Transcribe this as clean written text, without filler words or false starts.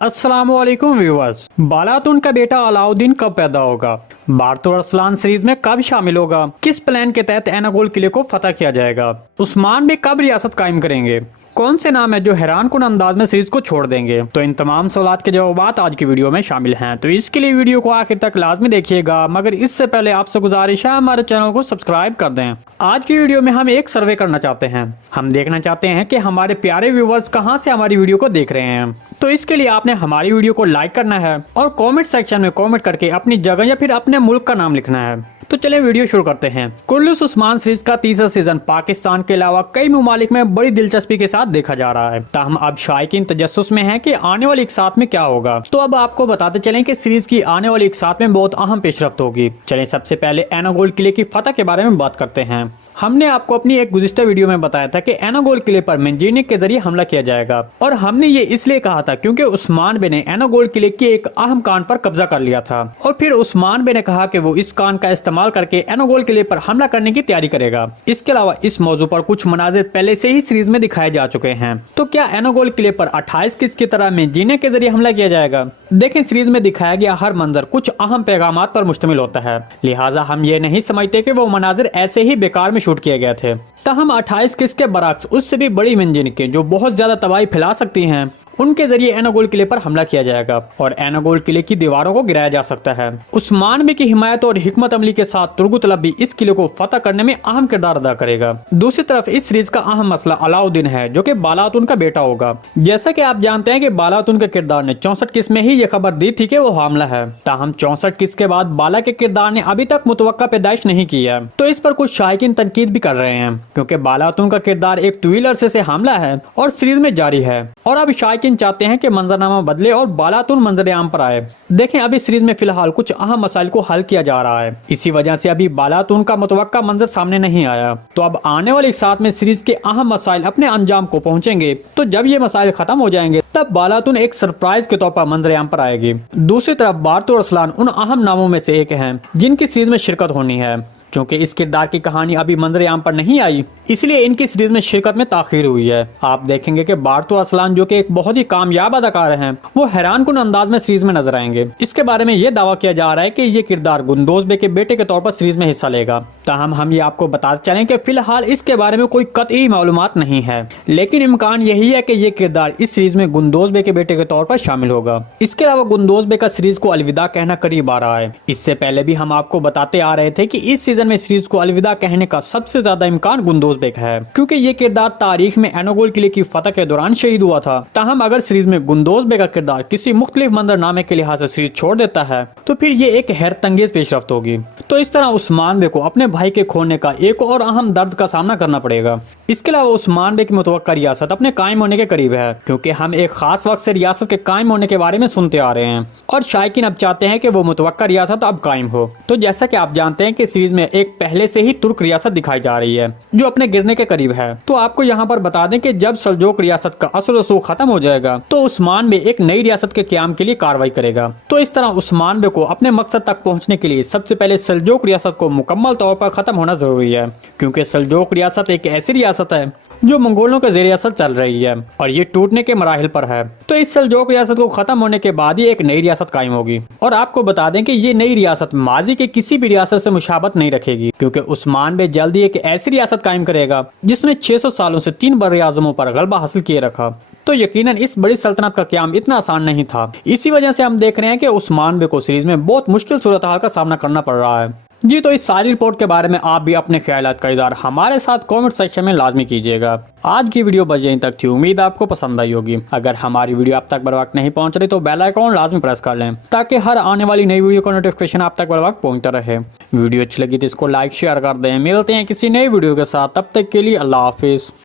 अस्सलामुअलैकुम व्यूअर्स। बालातून का बेटा अलाउद्दीन कब पैदा होगा? बारतुर अरसलान सीरीज में कब शामिल होगा? किस प्लान के तहत एनागोल किले को फतह किया जाएगा? उस्मान भी कब रियासत कायम करेंगे? कौन से नाम है जो हैरानकुन अंदाज में सीरीज को छोड़ देंगे? तो इन तमाम सवालात के जवाब आज की वीडियो में शामिल हैं, तो इसके लिए वीडियो को आखिर तक लाजमी देखिएगा। मगर इससे पहले आपसे गुजारिश है हमारे चैनल को सब्सक्राइब कर दें। आज की वीडियो में हम एक सर्वे करना चाहते हैं। हम देखना चाहते हैं कि हमारे प्यारे व्यूवर्स कहां से हमारी वीडियो को देख रहे हैं। तो इसके लिए आपने हमारी वीडियो को लाइक करना है और कमेंट सेक्शन में कमेंट करके अपनी जगह या फिर अपने मुल्क का नाम लिखना है। तो चलिए वीडियो शुरू करते हैं। कुर्लुस उस्मान सीरीज का तीसरा सीजन पाकिस्तान के अलावा कई ममालिक में बड़ी दिलचस्पी के साथ देखा जा रहा है। ताहम अब शायकीन तजस्सुस में है कि आने वाली इकसात में क्या होगा। तो अब आपको बताते चलें कि सीरीज की आने वाली इकसात में बहुत अहम पेशरफ्त होगी। चलें सबसे पहले एनागोल किले की फतह के बारे में बात करते हैं। हमने आपको अपनी एक गुज़िश्ता वीडियो में बताया था कि एनागोल किले पर मंजीनिक के जरिए हमला किया जाएगा, और हमने ये इसलिए कहा था क्योंकि उस्मान बे ने एनागोल किले के एक अहम कान पर कब्जा कर लिया था, और फिर उस्मान बे ने कहा कि वो इस कान का इस्तेमाल करके एनागोल किले पर हमला करने की तैयारी करेगा। इसके अलावा इस मौजू पर कुछ मनाजिर पहले से ही सीरीज में दिखाए जा चुके हैं। तो क्या एनागोल किले पर 28 किस की तरह मंजीनिक के जरिए हमला किया जाएगा? देखें, सीरीज में दिखाया गया हर मंजर कुछ अहम पैगामात पर मुश्तमिल होता है, लिहाजा हम ये नहीं समझते कि वो मनाजिर ऐसे ही बेकार में शूट किए गए थे। तहम 28 किस के बरक्स उससे भी बड़ी मंजीनिकें जो बहुत ज्यादा तबाही फैला सकती हैं, उनके जरिए एनागोल किले पर हमला किया जाएगा और एनागोल किले की दीवारों को गिराया जा सकता है। उस्मान बे की हिमायत और हिकमत अमली के साथ तुर्गुतलब भी इस किले को फतह करने में अहम किरदार अदा करेगा। दूसरी तरफ इस सीरीज का अहम मसला अलाउद्दीन है, जो कि बालातून का बेटा होगा। जैसा कि आप जानते हैं कि बालातून के किरदार ने 64 किस में ही ये खबर दी थी कि वो हामला है। ताहम 64 किस के बाद बाला के किरदार ने अभी तक मुतवक्का पैदाइश नहीं की है। तो इस पर कुछ शायकीन तनकीद भी कर रहे हैं, क्योंकि बालातून का किरदार एक तवील अरसे से हामला है और सीरीज में जारी है, और अब शायकीन चाहते हैं कि मंजरनामा बदले और बालातून मंजर आम पर आए। देखें, अभी सीरीज में फिलहाल कुछ अहम मसाइल को हल किया जा रहा है, इसी वजह से अभी बालातून का मुतवक्का मंजर सामने नहीं आया। तो अब आने वाले साथ में सीरीज के अहम मसाइल अपने अंजाम को पहुंचेंगे। तो जब ये मसाइल खत्म हो जाएंगे तब बालातून एक सरप्राइज के तौर पर मंजर आम पर आएगी। दूसरी तरफ बारतुर अरसलान उन अहम नामों में से एक है जिनकी सीरीज में शिरकत होनी है। क्योंकि इस किरदार की कहानी अभी मंजर आम पर नहीं आई, इसलिए इनकी सीरीज में शिरकत में ताखीर हुई है। आप देखेंगे कि बारतुर अरसलान, जो कि एक बहुत ही कामयाब अदाकार हैं, वो हैरानकुन अंदाज में सीरीज में नजर आएंगे। इसके बारे में ये दावा किया जा रहा है कि ये किरदार गुंदोज बे के बेटे के तौर पर सीरीज में हिस्सा लेगा। ताहम हम ये आपको बताते चलें कि फिलहाल इसके बारे में कोई कतई मालूमात नहीं है, लेकिन इम्कान यही है कि ये किरदार इस सीरीज में गुंदोज बे के बेटे के तौर पर शामिल होगा। इसके अलावा गुंदोज बे का सीरीज को अलविदा कहना करीब आ रहा है। इससे पहले भी हम आपको बताते आ रहे थे कि इस सीजन में सीरीज को अलविदा कहने का सबसे ज्यादा इम्कान गुंदोज बे का है, क्योंकि ये किरदार तारीख में एनागोल किले की फतह के दौरान शहीद हुआ था। ताहम अगर सीरीज में गुंदोज बे का किरदार किसी मुख्तलिफ मंजरनामे के लिहाज से सीरीज छोड़ देता है तो फिर ये एक हैरतअंगेज पेशरफ्त होगी। तो इस तरह उस्मान बे को अपने भाई के खोने का एक और अहम दर्द का सामना करना पड़ेगा। इसके अलावा उस्मान बे की मुतवक्का रियासत अपने कायम होने के करीब है, क्योंकि हम एक खास वक्त से रियासत के कायम होने के बारे में सुनते आ रहे हैं, और शायकीन अब चाहते हैं कि वो मुतवक्का रियासत अब कायम हो। तो जैसा कि आप जानते हैं कि सीरीज में एक पहले से ही तुर्क रियासत दिखाई जा रही है जो अपने गिरने के करीब है। तो आपको यहाँ पर बता दें कि जब सल्जोक रियासत का असर रसूख खत्म हो जाएगा तो उस्मान बे एक नई रियासत के क़याम के लिए कार्रवाई करेगा। तो इस तरह उस्मान बे को अपने मकसद तक पहुँचने के लिए सबसे पहले सल्जोक रियासत को मुकम्मल तौर पर खत्म होना जरूरी है, क्योंकि सल्जोक रियासत एक ऐसी रियासत है जो मंगोलों के ज़रिए असर चल रही है और ये टूटने के मराहिल पर है। तो इस सल्जोक रियासत को खत्म होने के बाद ही एक नई रियासत कायम होगी। और आपको बता दें कि ये नई रियासत माजी के किसी भी रियासत से मुशाबत नहीं रखेगी, क्योंकि उस्मान बे जल्द ही एक ऐसी रियासत कायम करेगा जिसने 600 सालों से 3 बर्रे आज़मों पर गलबा हासिल किए रखा। तो यकीनन इस बड़ी सल्तनत का क़याम इतना आसान नहीं था। इसी वजह से हम देख रहे हैं कि उस्मान बे को सीरीज में बहुत मुश्किल सूरत हाल का सामना करना पड़ रहा है। जी, तो इस सारी रिपोर्ट के बारे में आप भी अपने ख्यालात का इज़हार हमारे साथ कमेंट सेक्शन में लाजमी कीजिएगा। आज की वीडियो बस यहीं तक थी, उम्मीद आपको पसंद आई होगी। अगर हमारी वीडियो आप तक बर वक्त नहीं पहुंच रही तो बेल आइकॉन लाजमी प्रेस कर लें, ताकि हर आने वाली नई वीडियो का नोटिफिकेशन आप तक बर वक्त पहुंचता रहे। वीडियो अच्छी लगी तो इसको लाइक शेयर कर दें। मिलते हैं किसी नई वीडियो के साथ, तब तक के लिए अल्लाह हाफिज़।